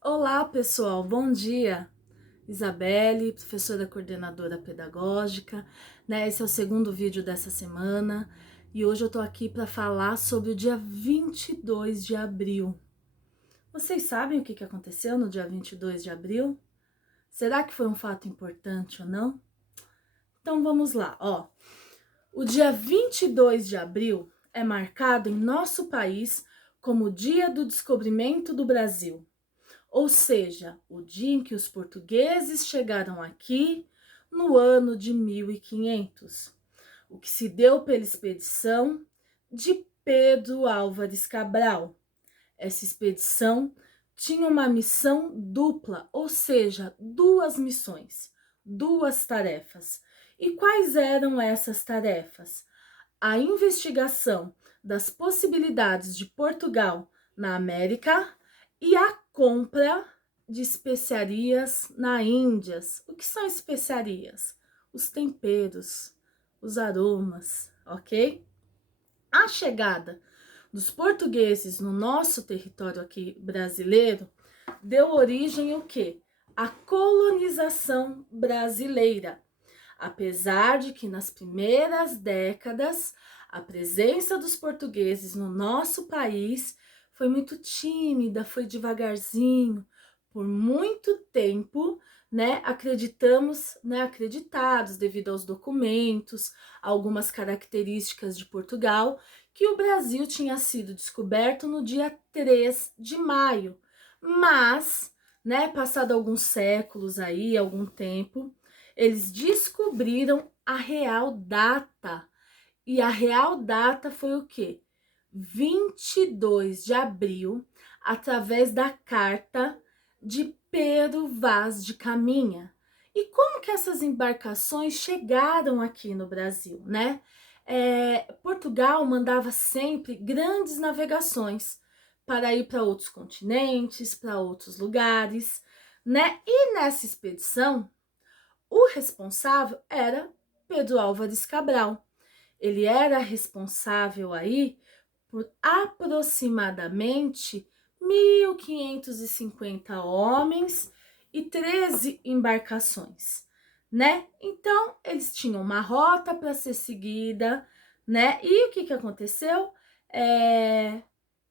Olá, pessoal, bom dia. Isabelle, professora coordenadora pedagógica, né? Esse é o segundo vídeo dessa semana e hoje eu tô aqui para falar sobre o dia 22 de abril. Vocês sabem o que aconteceu no dia 22 de abril? Será que foi um fato importante ou não? Então vamos lá, ó. O dia 22 de abril é marcado em nosso país como o Dia do Descobrimento do Brasil. Ou seja, o dia em que os portugueses chegaram aqui no ano de 1500, o que se deu pela expedição de Pedro Álvares Cabral. Essa expedição tinha uma missão dupla, ou seja, duas missões, duas tarefas. E quais eram essas tarefas? A investigação das possibilidades de Portugal na América e a compra de especiarias na Índias. O que são especiarias? Os temperos, os aromas, ok? A chegada dos portugueses no nosso território aqui brasileiro deu origem ao quê? A colonização brasileira. Apesar de que nas primeiras décadas a presença dos portugueses no nosso país foi muito tímida, foi devagarzinho. Por muito tempo, né, acreditados devido aos documentos, algumas características de Portugal, que o Brasil tinha sido descoberto no dia 3 de maio. Mas, né, passado alguns séculos aí, algum tempo, eles descobriram a real data. E a real data foi o quê? 22 de abril, através da carta de Pedro Vaz de Caminha. E como que essas embarcações chegaram aqui no Brasil, né? Portugal mandava sempre grandes navegações para ir para outros continentes, para outros lugares, né? E nessa expedição, o responsável era Pedro Álvares Cabral. Ele era responsável aí por aproximadamente 1.550 homens e 13 embarcações, né? Então, eles tinham uma rota para ser seguida, né? E o que aconteceu?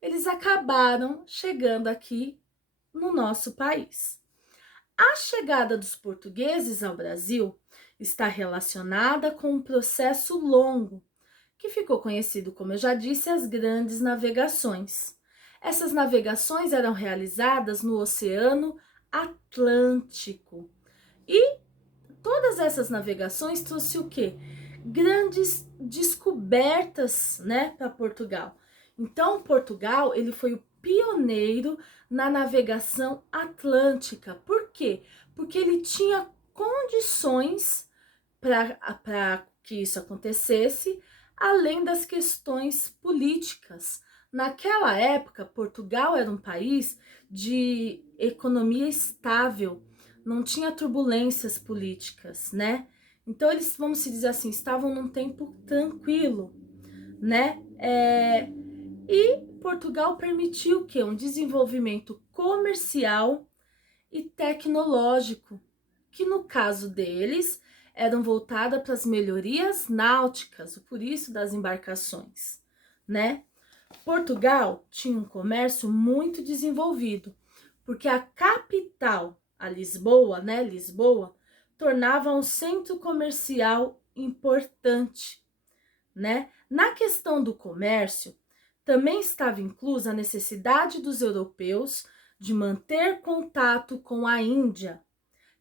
Eles acabaram chegando aqui no nosso país. A chegada dos portugueses ao Brasil está relacionada com um processo longo, que ficou conhecido, como eu já disse, as grandes navegações. Essas navegações eram realizadas no Oceano Atlântico. E todas essas navegações trouxe o quê? Grandes descobertas, né, para Portugal. Então, Portugal, ele foi o pioneiro na navegação atlântica. Por quê? Porque ele tinha condições para que isso acontecesse, além das questões políticas. Naquela época, Portugal era um país de economia estável, não tinha turbulências políticas, né? Então eles, vamos dizer assim, estavam num tempo tranquilo, né? E Portugal permitiu que um desenvolvimento comercial e tecnológico, que no caso deles eram voltadas para as melhorias náuticas, por isso das embarcações, né? Portugal tinha um comércio muito desenvolvido, porque a capital, a Lisboa, né, Lisboa, tornava um centro comercial importante, né? Na questão do comércio, também estava inclusa a necessidade dos europeus de manter contato com a Índia,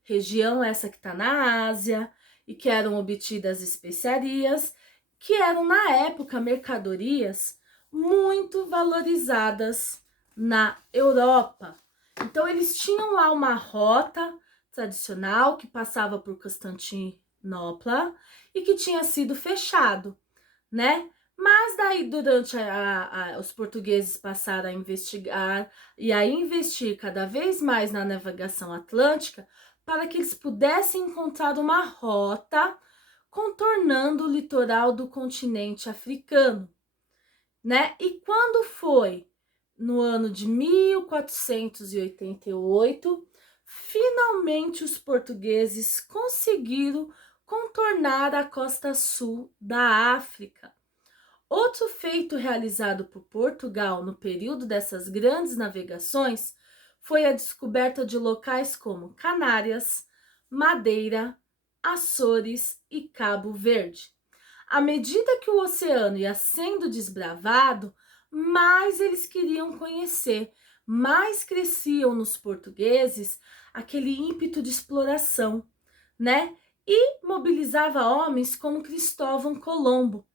região essa que está na Ásia, e que eram obtidas especiarias, que eram na época mercadorias muito valorizadas na Europa. Então eles tinham lá uma rota tradicional que passava por Constantinopla e que tinha sido fechado, né? Mas daí, durante os portugueses passaram a investigar e a investir cada vez mais na navegação atlântica para que eles pudessem encontrar uma rota contornando o litoral do continente africano, né? E quando foi no ano de 1488, finalmente os portugueses conseguiram contornar a costa sul da África. Outro feito realizado por Portugal no período dessas grandes navegações foi a descoberta de locais como Canárias, Madeira, Açores e Cabo Verde. À medida que o oceano ia sendo desbravado, mais eles queriam conhecer, mais cresciam nos portugueses aquele ímpeto de exploração, né? E mobilizava homens como Cristóvão Colombo,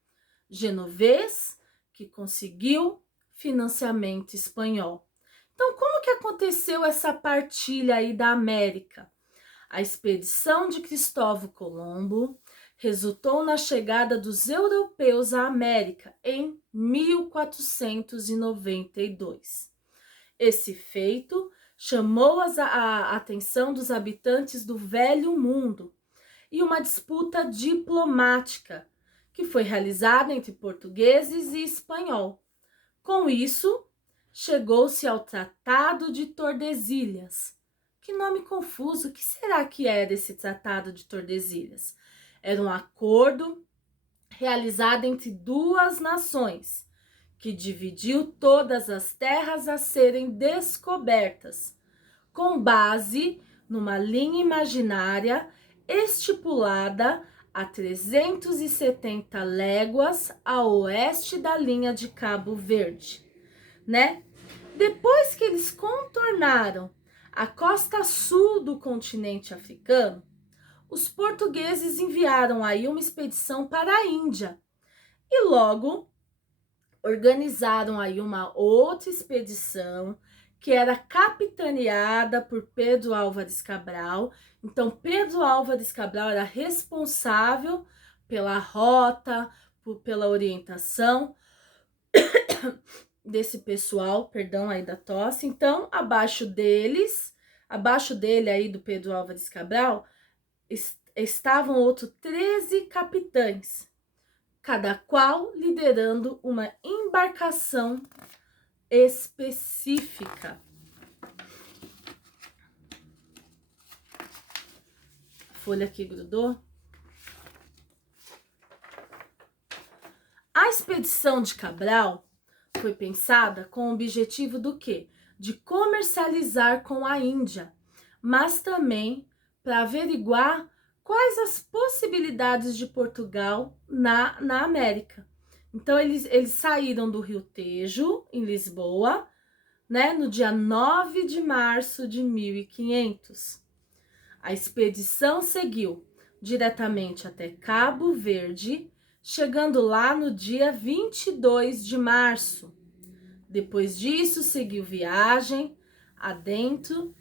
genovês, que conseguiu financiamento espanhol. Então, como que aconteceu essa partilha aí da América? A expedição de Cristóvão Colombo resultou na chegada dos europeus à América em 1492. Esse feito chamou a atenção dos habitantes do Velho Mundo e uma disputa diplomática que foi realizada entre portugueses e espanhol. Com isso, chegou-se ao Tratado de Tordesilhas. Que nome confuso, o que será que era esse Tratado de Tordesilhas? Era um acordo realizado entre duas nações, que dividiu todas as terras a serem descobertas, com base numa linha imaginária estipulada a 370 léguas a oeste da linha de Cabo Verde, né? Depois que eles contornaram a costa sul do continente africano, os portugueses enviaram aí uma expedição para a Índia e logo organizaram aí uma outra expedição que era capitaneada por Pedro Álvares Cabral. Então, Pedro Álvares Cabral era responsável pela rota, pela orientação desse pessoal, perdão aí da tosse. Então, abaixo dele aí do Pedro Álvares Cabral, estavam outros 13 capitães, cada qual liderando uma embarcação específica. A folha aqui grudou. A expedição de Cabral foi pensada com o objetivo do quê? De comercializar com a Índia, mas também para averiguar quais as possibilidades de Portugal na América. Então, eles saíram do Rio Tejo, em Lisboa, né, no dia 9 de março de 1500. A expedição seguiu diretamente até Cabo Verde, chegando lá no dia 22 de março. Depois disso, seguiu viagem adentro,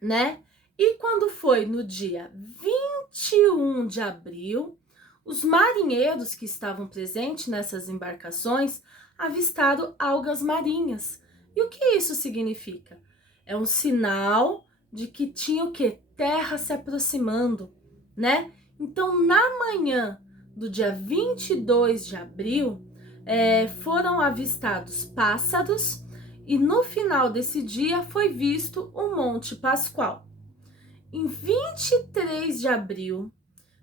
né? E quando foi no dia 21 de abril, os marinheiros que estavam presentes nessas embarcações avistaram algas marinhas. E o que isso significa? É um sinal de que tinha o quê? Terra se aproximando, né? Então, na manhã do dia 22 de abril, foram avistados pássaros e no final desse dia foi visto o Monte Pascoal. Em 23 de abril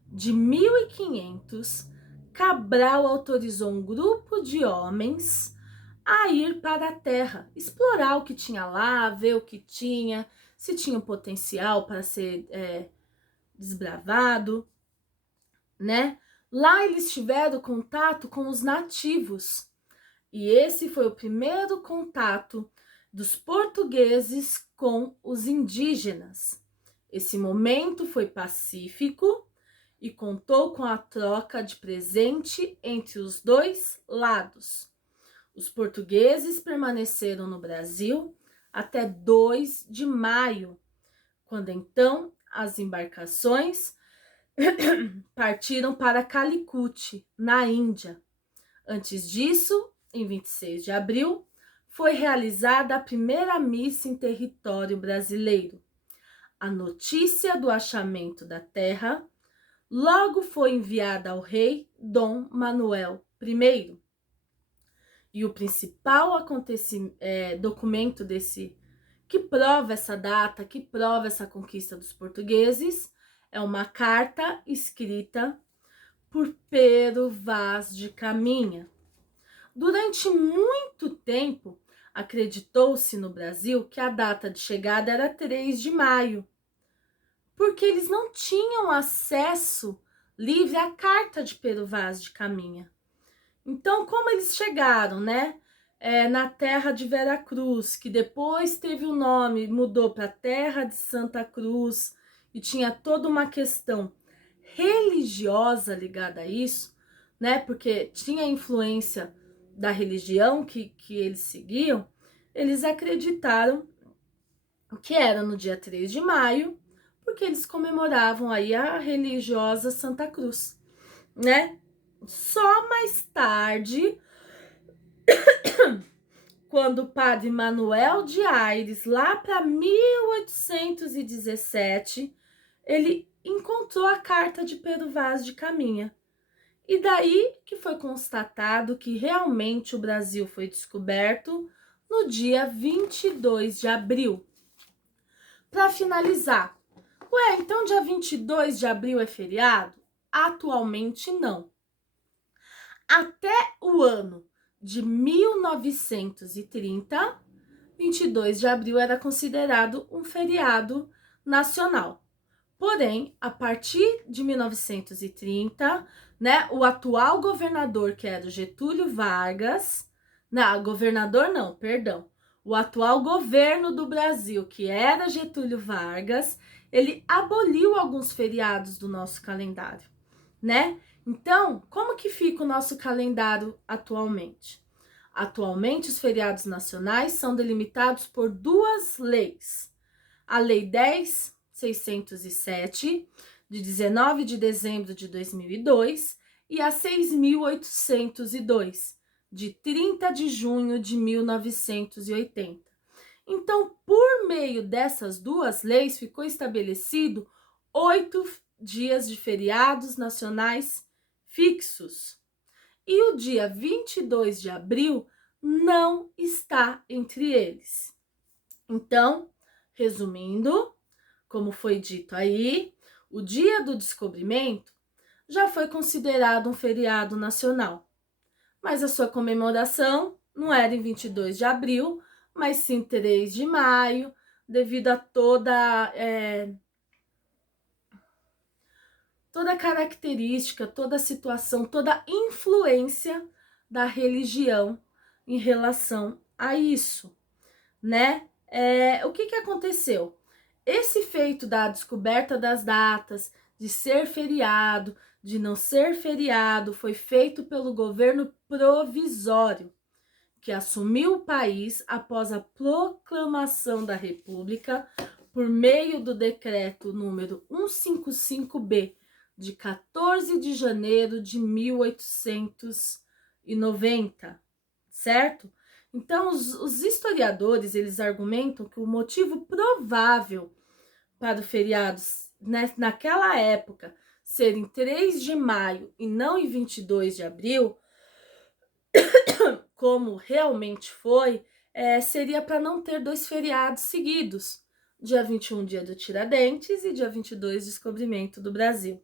de 1500, Cabral autorizou um grupo de homens a ir para a terra, explorar o que tinha lá, ver o que tinha, se tinha potencial para ser desbravado, né? Lá eles tiveram contato com os nativos e esse foi o primeiro contato dos portugueses com os indígenas. Esse momento foi pacífico e contou com a troca de presente entre os dois lados. Os portugueses permaneceram no Brasil até 2 de maio, quando então as embarcações partiram para Calicut, na Índia. Antes disso, em 26 de abril, foi realizada a primeira missa em território brasileiro. A notícia do achamento da terra logo foi enviada ao rei Dom Manuel I. E o principal documento que prova essa data, que prova essa conquista dos portugueses, é uma carta escrita por Pero Vaz de Caminha. Durante muito tempo, acreditou-se no Brasil que a data de chegada era 3 de maio, porque eles não tinham acesso livre à carta de Pero Vaz de Caminha. Então, como eles chegaram, né, na terra de Veracruz, que depois teve o nome, mudou para Terra de Santa Cruz, e tinha toda uma questão religiosa ligada a isso, né, porque tinha influência da religião que eles seguiam, eles acreditaram que era no dia 3 de maio, porque eles comemoravam aí a religiosa Santa Cruz, né? Só mais tarde, quando o padre Manuel de Aires, lá para 1817, ele encontrou a carta de Pero Vaz de Caminha. E daí que foi constatado que realmente o Brasil foi descoberto no dia 22 de abril. Para finalizar, então dia 22 de abril é feriado? Atualmente não. Até o ano de 1930, 22 de abril era considerado um feriado nacional. Porém, a partir de 1930, né, o atual governador, que era o Getúlio Vargas, o atual governo do Brasil, que era Getúlio Vargas, ele aboliu alguns feriados do nosso calendário, né? Então, como que fica o nosso calendário atualmente? Atualmente, os feriados nacionais são delimitados por duas leis. A Lei 10.607, de 19 de dezembro de 2002, e a 6.802, de 30 de junho de 1980. Então, por meio dessas duas leis, ficou estabelecido 8 dias de feriados nacionais fixos. E o dia 22 de abril não está entre eles. Então, resumindo, como foi dito aí, o dia do descobrimento já foi considerado um feriado nacional, mas a sua comemoração não era em 22 de abril, mas sim 3 de maio, devido a toda característica, toda situação, toda influência da religião em relação a isso, né? O que aconteceu? Esse feito da descoberta das datas, de ser feriado, de não ser feriado, foi feito pelo governo provisório, que assumiu o país após a proclamação da República por meio do decreto número 155B, de 14 de janeiro de 1890, certo? Então, os historiadores, eles argumentam que o motivo provável para o feriado, né, naquela época, ser em 3 de maio e não em 22 de abril, como realmente foi, seria para não ter 2 feriados seguidos. Dia 21, dia do Tiradentes, e dia 22, descobrimento do Brasil.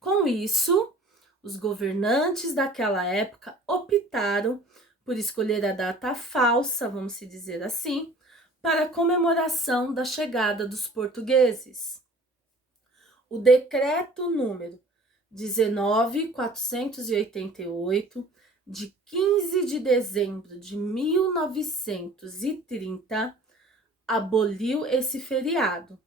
Com isso, os governantes daquela época optaram por escolher a data falsa, vamos se dizer assim, para a comemoração da chegada dos portugueses. O decreto número 19.488, de 15 de dezembro de 1930, aboliu esse feriado,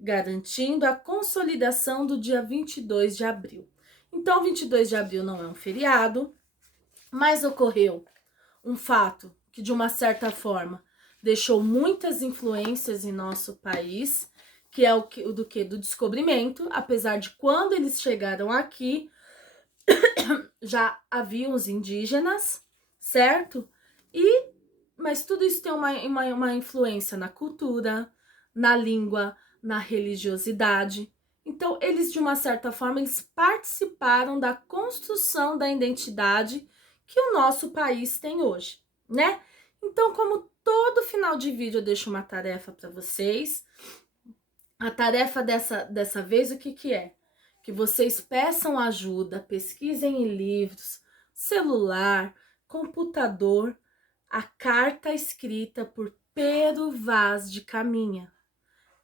garantindo a consolidação do dia 22 de abril. Então, 22 de abril não é um feriado, mas ocorreu um fato que, de uma certa forma, deixou muitas influências em nosso país, que é do descobrimento, apesar de quando eles chegaram aqui, já haviam os indígenas, certo? Mas tudo isso tem uma influência na cultura, na língua, na religiosidade. Então, eles, de uma certa forma, eles participaram da construção da identidade que o nosso país tem hoje, né? Então, como todo final de vídeo eu deixo uma tarefa para vocês, a tarefa dessa vez o que que é? Que vocês peçam ajuda, pesquisem em livros, celular, computador, a carta escrita por Pero Vaz de Caminha.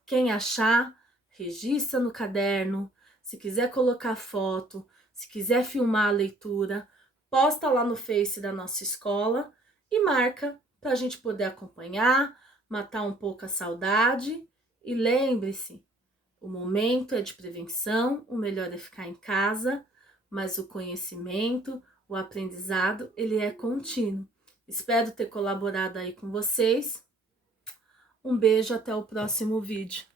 Quem achar, registra no caderno. Se quiser colocar foto, se quiser filmar a leitura, posta lá no Face da nossa escola e marca para a gente poder acompanhar, matar um pouco a saudade. E lembre-se, o momento é de prevenção, o melhor é ficar em casa, mas o conhecimento, o aprendizado, ele é contínuo. Espero ter colaborado aí com vocês. Um beijo, até o próximo vídeo.